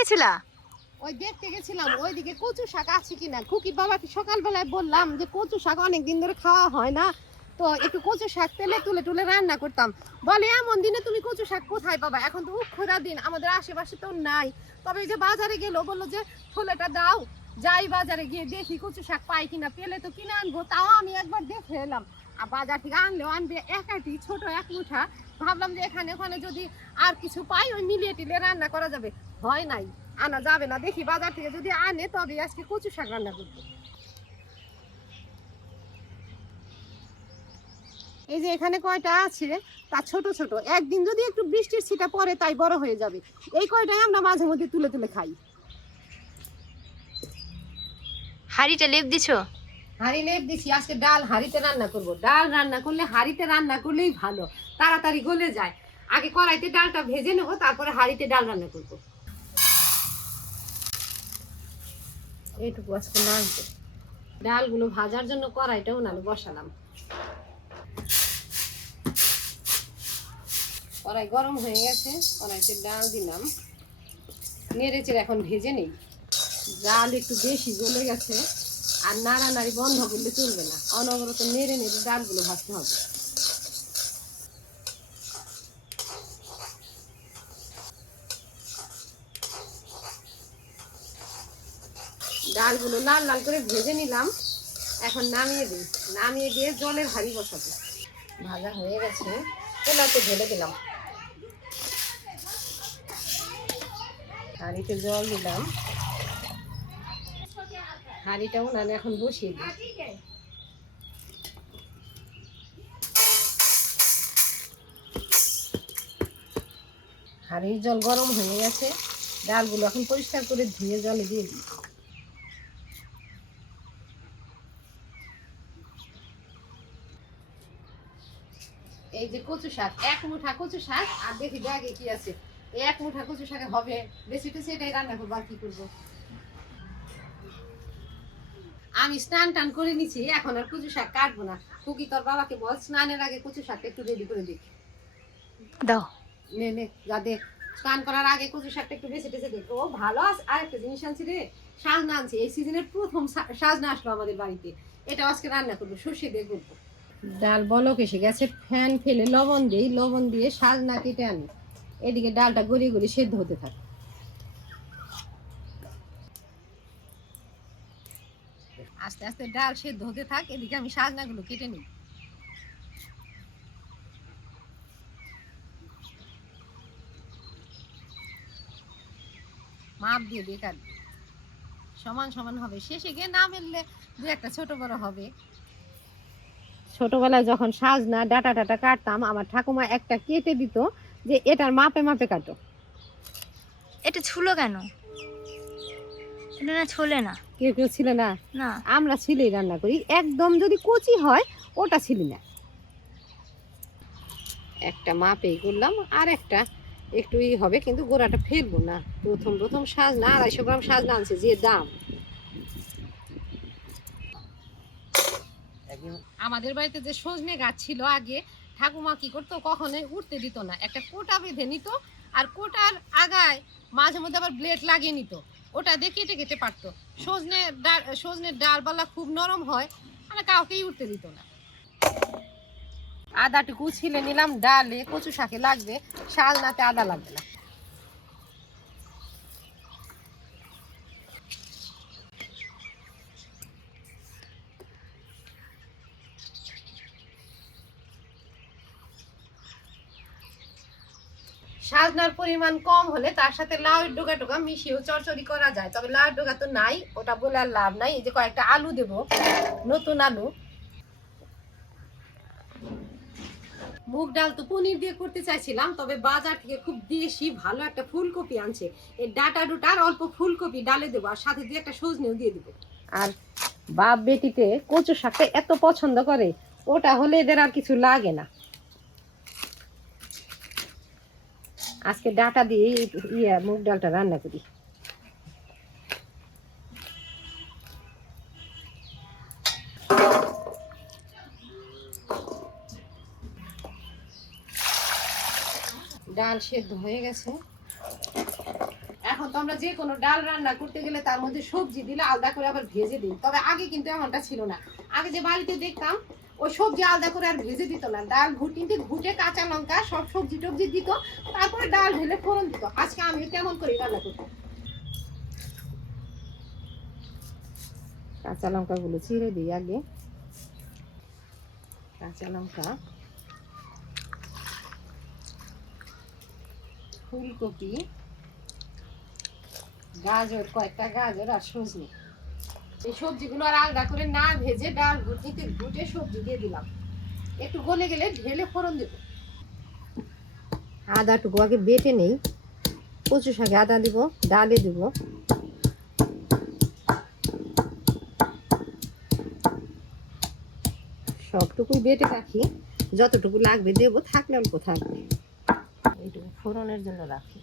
গেছিলা? ওই দেখতে গেছিলাম ওইদিকে কচু শাক আছে কিনা। খুকির বাবাকে সকালবেলায় বললাম যে কচু শাক অনেকদিন ধরে খাওয়া হয় না, তো একটু কচু শাক তেলে তুলে তুলে রান্না করতাম। বলে এমন দিনে তুমি কচু শাক কোথায় পাবা, এখন তো খোদা দিন, আমাদের আশেপাশে তো নাই। তবে এই যে বাজারে গেল, বললো যে থলেটা দাও, যাই বাজারে গিয়ে দেখি কচু শাক পাই কিনা, পেলে তো কিনে আনবো। তাও আমি একবার দেখে এলাম, আর বাজার থেকে আনলেও আনবে একাটি ছোট এক মুঠা। ভাবলাম যে এখানে ওখানে যদি আর কিছু পাই ওই মিলিয়ে টিলিয়ে রান্না করা যাবে, হয় নাই, আনা যাবে না। দেখি বাজার থেকে যদি আনে তবে আজকে কচু শাক রান্না করবো। এই যে এখানে কয়টা আছে তা ছোট ছোট, একদিন যদি একটু বৃষ্টির ছিটা পড়ে তাই বড় হয়ে যাবে। এই কয়টাই আমরা মাঝে মধ্যে তুলে তুলে খাই। হাঁড়িটা লেপ দিছো? হাঁড়ি লেপ দিছি, আজকে ডাল হাঁড়িতে রান্না করব। ডাল রান্না করলে হাঁড়িতে রান্না করলেই ভালো, তাড়াতাড়ি গলে যায়। আগে কড়াইতে ডালটা ভেজে নেবো, তারপরে হাঁড়িতে ডাল রান্না করবো। এইটুকু আজকে লাগবে। ডালগুলো ভাজার জন্য কড়াইটা উনানে বসালাম। কড়াই গরম হয়ে গেছে, কড়াইতে ডাল দিলাম, নেড়ে চেড়ে এখন ভেজে নেই। ডাল একটু বেশি গলে গেছে, আর নাড়ানাড়ি বন্ধ করলে চলবে না, অনবরত নেড়ে নেড়ে ডালগুলো ভাজতে হবে। ডালগুলো লাল লাল করে ভেজে নিলাম, এখন নামিয়ে দিই। নামিয়ে দিয়ে জলের হাঁড়ি বসাবো। ভাজা হয়ে গেছে, চুলাতে ঢেলে দিলাম। হাঁড়িতে জল দিলাম, হাঁড়িটা উনানে এখন বসিয়ে দিই। হাঁড়ির জল গরম হয়ে গেছে, ডালগুলো এখন পরিষ্কার করে ধুয়ে জলে দিয়ে দিই। এই যে কচু শাক, এক মুঠা কচু শাক, আর দেখি ব্যাগে কি আছে। এই এক মুঠা কচু শাকে হবে বেশি টেশি, এটাই রান্না করবো, আর কি করবো। আমি স্নান টান করে নিছি, এখন আর কচু শাক কাটবো না। খুকি তোর বাবাকে বল স্নানের আগে কচু শাকটা একটু রেডি করে দিই। দাও। নে নে, যাতে স্নান করার আগে কচু শাকটা একটু বেছে টেছে দেখ। ও ভালো আছে, আরেকটা জিনিস আনছি রে, সাজনা আনছি। এই সিজনের প্রথম সাজনা আসলো আমাদের বাড়িতে, এটা আজকে রান্না করবো, সর্ষে দিয়ে করবো। ডাল বলক এসে গেছে, ফ্যান ফেলে লবণ দিই, লবণ দিয়ে সাজনা কেটে আনি। এদিকে ডালটা গড়িয়ে গড়িয়ে সেদ্ধ হতে থাকে। আস্তে আস্তে ডাল সেদ্ধ হতে থাক, এদিকে আমি সাজনাগুলো কেটে নিই। মাপ দিয়ে দিয়ে কাটবে, সমান সমান হবে, শেষে গিয়ে না মেললে দু একটা ছোট বড় হবে। ছোটবেলায় যখন সাজনা ডাটা ডাটা কাটতাম, আমার ঠাকুমা একটা কেটে দিত যে এটার মাপে মাপে কাটো। এটা ছুলো কেন? এটা না ছোলে না। কেউ কেউ ছিল না, না, আমরা ছিলেই রান্না করি। একদম যদি কচি হয় ওটা ছিলি না, একটা মাপেই করলাম। আর একটা একটু হবে, কিন্তু গোড়াটা ফেলবো না। প্রথম প্রথম সাজনা 250 গ্রাম সাজনা আনছে, যে দাম। আমাদের বাড়িতে যে সজনে গাছ ছিল আগে, ঠাকুমা কি করতো, কখনোই উঠতে দিত না, একটা কোটা বেঁধে নিত, আর কোটার আগায় মাঝে মধ্যে আবার ব্লেড লাগিয়ে নিত, ওটা দিয়ে কেটে কেটে পারতো। সজনের ডালপালা খুব নরম হয়, মানে কাউকেই উঠতে দিত না। আদাটুকু ছিলে নিলাম, ডালে কচু শাকে লাগবে, সাজনাতে আদা লাগবে না। সাজনার পরিমাণ কম হলে তার সাথে লাউয়ের ডোকা টোকা মিশিয়েও চড়চড়ি করা যায়, তবে লাউয়ের ডোকা তো নাই, ওটা বলে আর লাভ নাই। এই যে কয়েকটা আলু দেব, নতুন আলু। মুগ ডাল তো পনির দিয়ে করতে চাইছিলাম, তবে বাজার থেকে খুব দেশি ভালো একটা ফুলকপি আনছে, এই ডাটা ডুটার অল্প ফুলকপি ডালে দেবো, আর সাথে দিয়ে একটা সজনেও দিয়ে দেবো। আর বাপ বেটিতে কচু শাকটা এত পছন্দ করে, ওটা হলে এদের আর কিছু লাগে না। আজকে ডাটা দিয়ে মুগ ডালটা রান্না করি। ডাল সেদ্ধ হয়ে গেছে, এখন তো আমরা যে কোনো ডাল রান্না করতে গেলে তার মধ্যে সবজি দিলে আলাদা করে আবার ভেজে দিই, তবে আগে কিন্তু এমনটা ছিল না। আগে যে বাড়িতে দেখতাম ওই সবজি আলাদা করে আর ভেজে দিত না, ডাল ঘুটনিতে ঘুটে কাঁচা লঙ্কা সব সবজি টবজি দিত, তারপরে ডাল ঢেলে ফোড়ন দিত। আজকে আমি কেমন করে রান্না করতাম, কাঁচা লঙ্কা গুলো ছিঁড়ে দিই আগে। কাঁচা লঙ্কা, ফুলকপি, গাজর, কয়েকটা গাজর আর সজনে, এই সবজিগুলো আর আলাদা করে না ভেজে ডাল ঘুটনিতে ঘুটে সবজি দিয়ে দিলাম। একটু গলে গেলে ঢেলে ফোড়ন দেব। আদাটুকু আগে বেটে নেই, কচু শাকে আদা দিব, ডালে দিব। সবটুকুই বেটে রাখি, যতটুকু লাগবে দেবো, থাকলে অল্প থাকবে, এইটুকু ফোড়নের জন্য রাখি।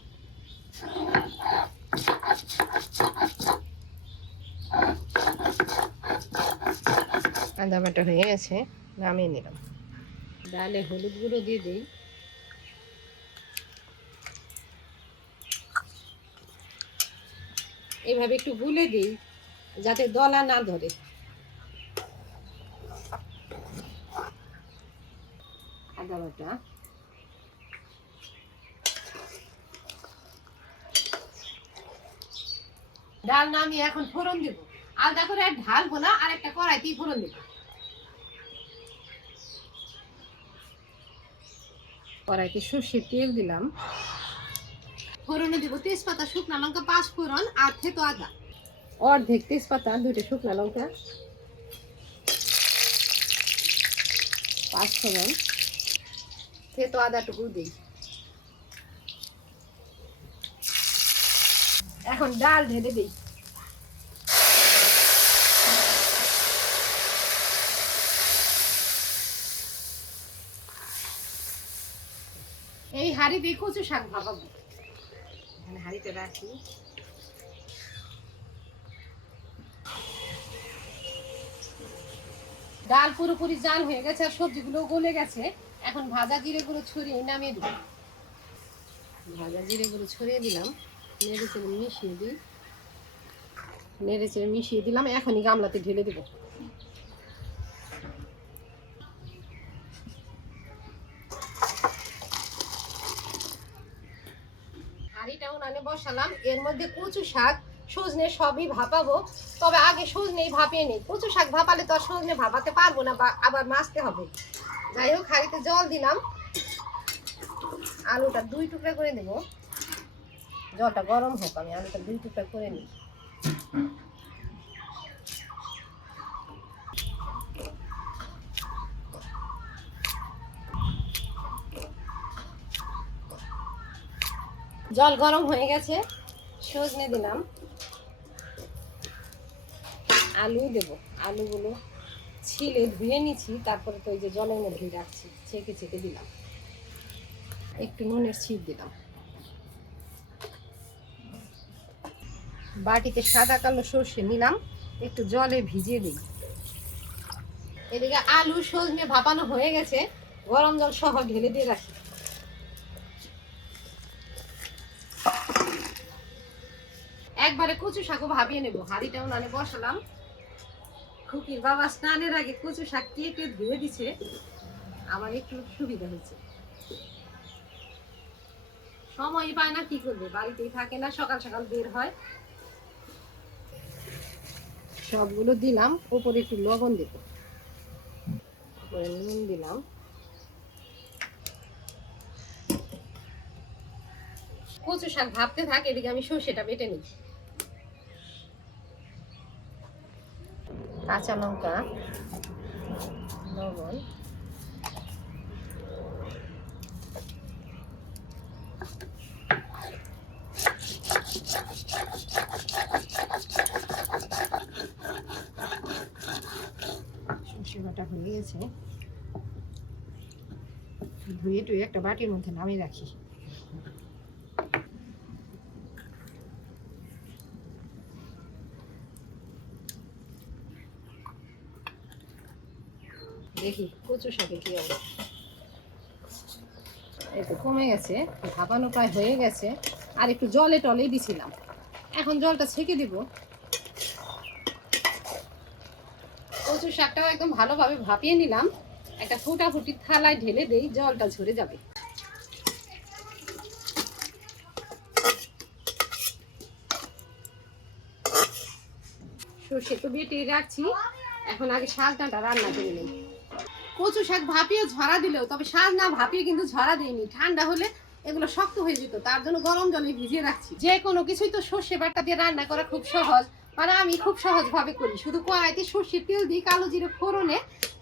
আদা বাটা হয়ে গেছে, নামিয়ে নিলাম। ডালে হলুদ গুঁড়ো দিয়ে দিই, এইভাবে একটু গুলে দিই যাতে দলা না ধরে। আদা বাটা, ডাল নামিয়ে এখন ফোড়ন দেবো। আলাদা করে আর ঢালবো না, আর একটা কড়াইতেই ফোড়ন দেবো। কড়াইতে সর্ষের তেল দিলাম, ফোড়নে দেবো তেজপাতা, শুকনো লঙ্কা, 5 ফোড়ন আর থেতো আদা। অর্ধেক তেজপাতা, 2টা শুকনো লঙ্কা, 5 ফোড়ন, থেতো আদাটুকু দিই। এখন ডাল ঢেলে দিই। এই হাঁড়ি দিয়ে কচু শাক ভাপাবো, এখানে হাঁড়িটা রাখি। ডাল পুরোপুরি জাল হয়ে গেছে আর সবজিগুলো গলে গেছে। এখন ভাজা জিরে গুঁড়ো ছড়িয়ে নামিয়ে দেবো। ভাজা জিরে গুঁড়ো ছড়িয়ে দিলাম, নেড়ে চেড়ে মিশিয়ে দিই, নেড়ে চেড়ে মিশিয়ে দিলাম। এখনই গামলাতে ঢেলে দেবো। হাঁড়িটা উনানে বসালাম, এর মধ্যে কচু শাক, সজনে সবই ভাপাবো। তবে আগে সজনেই ভাপিয়ে নিই, কচু শাক ভাপালে তো আর সজনে ভাপাতে পারবো না, বা আবার মাছতে হবে। যাই হোক, হাঁড়িতে জল দিলাম, আলুটা 2 টুকরা করে দেবো। জলটা গরম হোক, আমি আলুটা 2 টুকরা করে নিই। জল গরম হয়ে গেছে, সজনে দিলাম, আলু দেবো। আলুগুলো ছিলে ধুয়ে নিচ্ছি, তারপরে তো ওই যে জলের মধ্যেই রাখছি, ছেঁকে ছেঁকে দিলাম। একটু নুনের ছিট দিলাম। বাটিতে সাদা কালো সর্ষে নিলাম, একটু জলে ভিজিয়ে দিই। এদিকে আলু সজনে ভাপানো হয়ে গেছে, গরম জল সহ ঢেলে দিয়ে রাখি। একবারে কচু শাকও ভাবিয়ে নেবো। হাঁড়িটা উনানে বসালাম। খুকির বাবা স্নানের আগে কচু শাক কেটে ধুয়ে দিছে, আমার একটু সুবিধা হয়েছে। সময় পায় না, কি করবে, বাড়িতেই থাকে না, সকাল সকাল বের হয়। সবগুলো দিলাম, উপরে একটু লবণ দেব, উপরে নুন দিলাম। কচু শাক ভাবতে থাকে, এদিকে আমি সর্ষেটা বেটে নিই। কাঁচা লঙ্কা, লবণ, সর্ষে বাটা হয়ে গেছে, ধুয়ে টুয়ে একটা বাটির মধ্যে নামিয়ে রাখি। দেখি কচু শাকে কি অবস্থা। একটু কমে গেছে, ভাপানো প্রায় হয়ে গেছে, আর একটু জলে টলে দিছিলাম। এখন জলটা ছেঁকে দিব। কচু শাকটাও একদম ভালোভাবে ভাপিয়ে নিলাম। একটা ফুটাফুটি থালায় ঢেলে দেই, জলটা ঝরে যাবে। সর্ষে তো বেটে রাখছি, এখন আগে শাকটা রান্না করে নিই। কচু শাক ভাপিয়ে ঝরা দিলেও, তবে শাক না ভাপিয়ে কিন্তু ঝরা দিইনি, ঠান্ডা হলে এগুলো শক্ত হয়ে যেত, তার জন্য গরম জলে ভিজিয়ে রাখছি। যে কোনো কিছুই তো সর্ষে বাটা দিয়ে রান্না করা খুব সহজ, মানে আমি খুব সহজ ভাবে করি। শুধু কড়াইতে সর্ষের তেল দিই, কালো জিরে ফোড়নে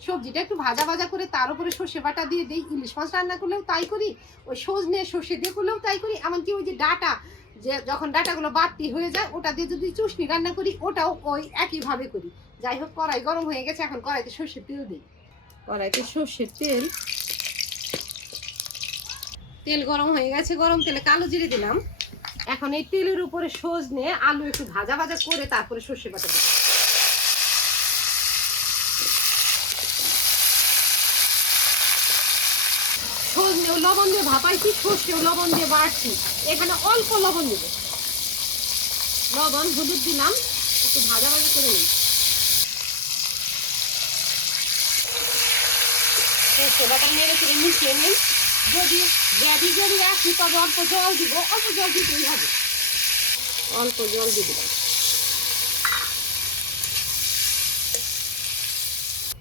সবজিটা একটু ভাজা ভাজা করে তার উপরে সর্ষে বাটা দিয়ে দিই। ইলিশ মাছ রান্না করলেও তাই করি, ওই সজনে সর্ষে দিয়ে করলেও তাই করি। এমনকি ওই যে ডাটা, যে যখন ডাটাগুলো বাড়তি হয়ে যায় ওটা দিয়ে যদি চুষনি রান্না করি, ওটাও ওই একইভাবে করি। যাই হোক, কড়াই গরম হয়ে গেছে, এখন কড়াইতে সর্ষের তেল দিই। কড়াইতে সর্ষের তেল, তেল গরম হয়ে গেছে, গরম তেলে কালো জিরে দিলাম। এখন এই তেলের উপরে সজনে আলু একটু ভাজা ভাজা করে তারপরে সর্ষে বাটা দিই। সজনেও লবণ দিয়ে ভাপাইছি, সর্ষেও লবণ দিয়ে বাড়ছি, এখানে অল্প লবণ দেবো। লবণ হলুদ দিলাম, একটু ভাজা ভাজা করে নিই। সর্ষে বাটা নেড়ে চেড়ে মিশিয়ে নিই। যদি গ্রেভি যদি রাখি তবে অল্প জল দিব, অল্প জল দিতেই হবে, অল্প জল দিয়ে দিলাম।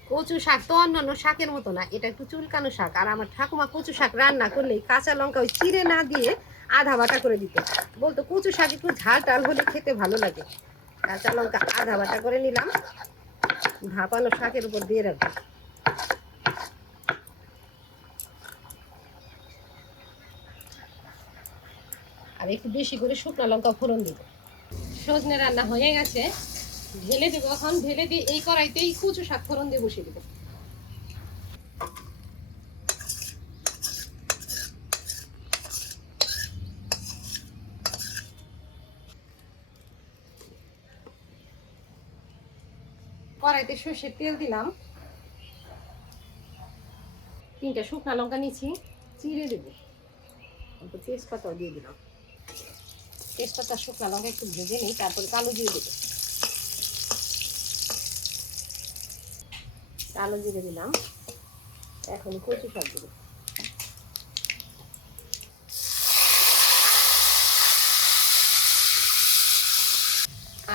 কচু শাক তো অন্যান্য শাকের মতো না, এটা একটু চুলকানো শাক। আর আমার ঠাকুমা কচু শাক রান্না করলেই কাঁচা লঙ্কা ওই চিড়ে না দিয়ে আধা বাটা করে দিত, বলতো কচু শাক একটু ঝাল টাল হলে খেতে ভালো লাগে। কাঁচা লঙ্কা আধা বাটা করে নিলাম, ভাপানো শাকের উপর দিয়ে রাখবো। আর একটু বেশি করে শুকনো লঙ্কা ফোড়ন দিব। সজনে রান্না হয়ে গেছে, ঢেলে দেবো। এখন ঢেলে দিয়ে এই কড়াইতেই কচু শাক ফোড়ন দিয়ে বসিয়ে দেবো। কড়াইতে সর্ষের তেল দিলাম, 3টা শুকনো লঙ্কা নিচ্ছি, চিড়ে দেবো। অল্প তেজপাতাও দিয়ে দিলাম। তেজপাতা শুকনো লঙ্কা একটু ভেজে নিই, তারপরে কালো জিরে দেবো। কালো জিরে দিলাম, এখন কচু শাক দেবো।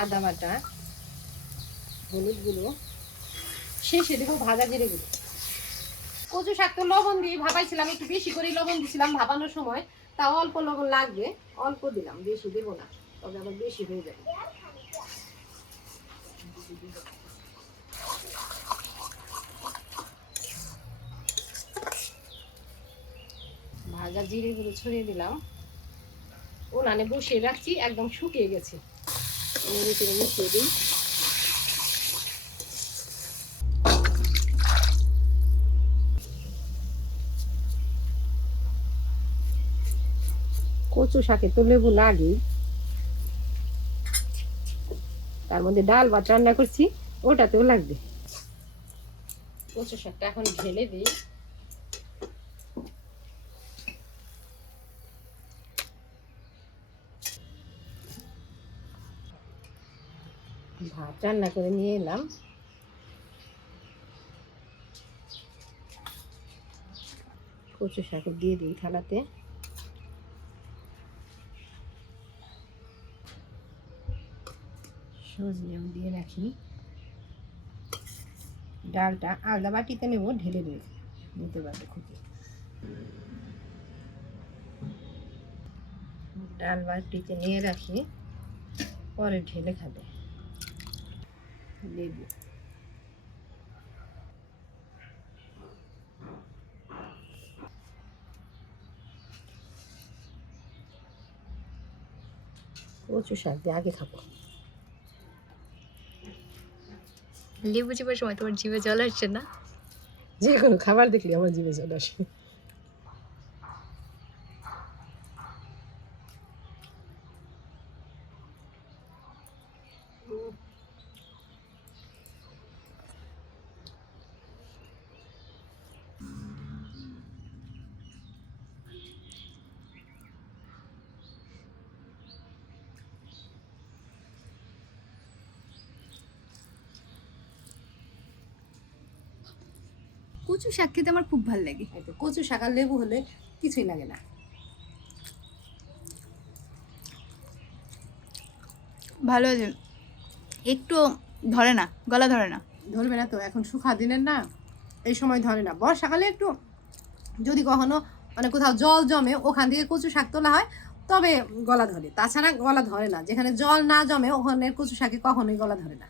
আদা বাটা, হলুদ গুঁড়ো, শেষে দেবো ভাজা জিরে গুঁড়ো। কচু শাক তো লবণ দিয়ে ভাপাইছিলাম, একটু বেশি করে লবণ দিয়েছিলাম ভাপানোর সময়, তাও অল্প লবণ লাগবে, অল্প দিলাম, বেশি দেবো না, তবে আবার বেশি হয়ে যাবে। ভাজা জিরে গুঁড়ো ছড়িয়ে দিলাম। উনানে বসিয়ে রাখছি, একদম শুকিয়ে গেছে, নেড়ে চেড়ে মিশিয়ে দিই। কচু শাকে তো লেবু লাগে, তার মধ্যে ডাল ভাত রান্না করছি, ওটাতেও লাগবে। কচু শাকটা এখন ঢেলে দিই। ভাত রান্না করে নিয়ে এলাম, কচু শাক দিয়ে দিই থালাতে। সজনেও দিয়ে রাখি। ডালটা আলাদা বাটিতে নেব, ঢেলে দেব, নিতে পারবে খুবই। ডাল বাটিতে নিয়ে রাখি, পরে ঢেলে খাবে। লেবু, কচু শাক দিয়ে আগে খাবো। লেবু চিপার সময় তোমার জিভে জল আসছে না? যে কোনো খাবার দেখলে আমার জিভে জল আসে। কচু শাক খেতে আমার খুব ভালো লাগে। এই তো কচু শাক আর লেবু হলে কিছুই লাগে না। ভালো আছে, একটু ধরে না, গলা ধরে না। ধরবে না তো, এখন শুখা দিনের না, এই সময় ধরে না। বর্ষাকালে একটু যদি কখনো মানে কোথাও জল জমে ওখান থেকে কচু শাক তোলা হয় তবে গলা ধরে, তাছাড়া গলা ধরে না। যেখানে জল না জমে ওখানে কচু শাকে কখনোই গলা ধরে না।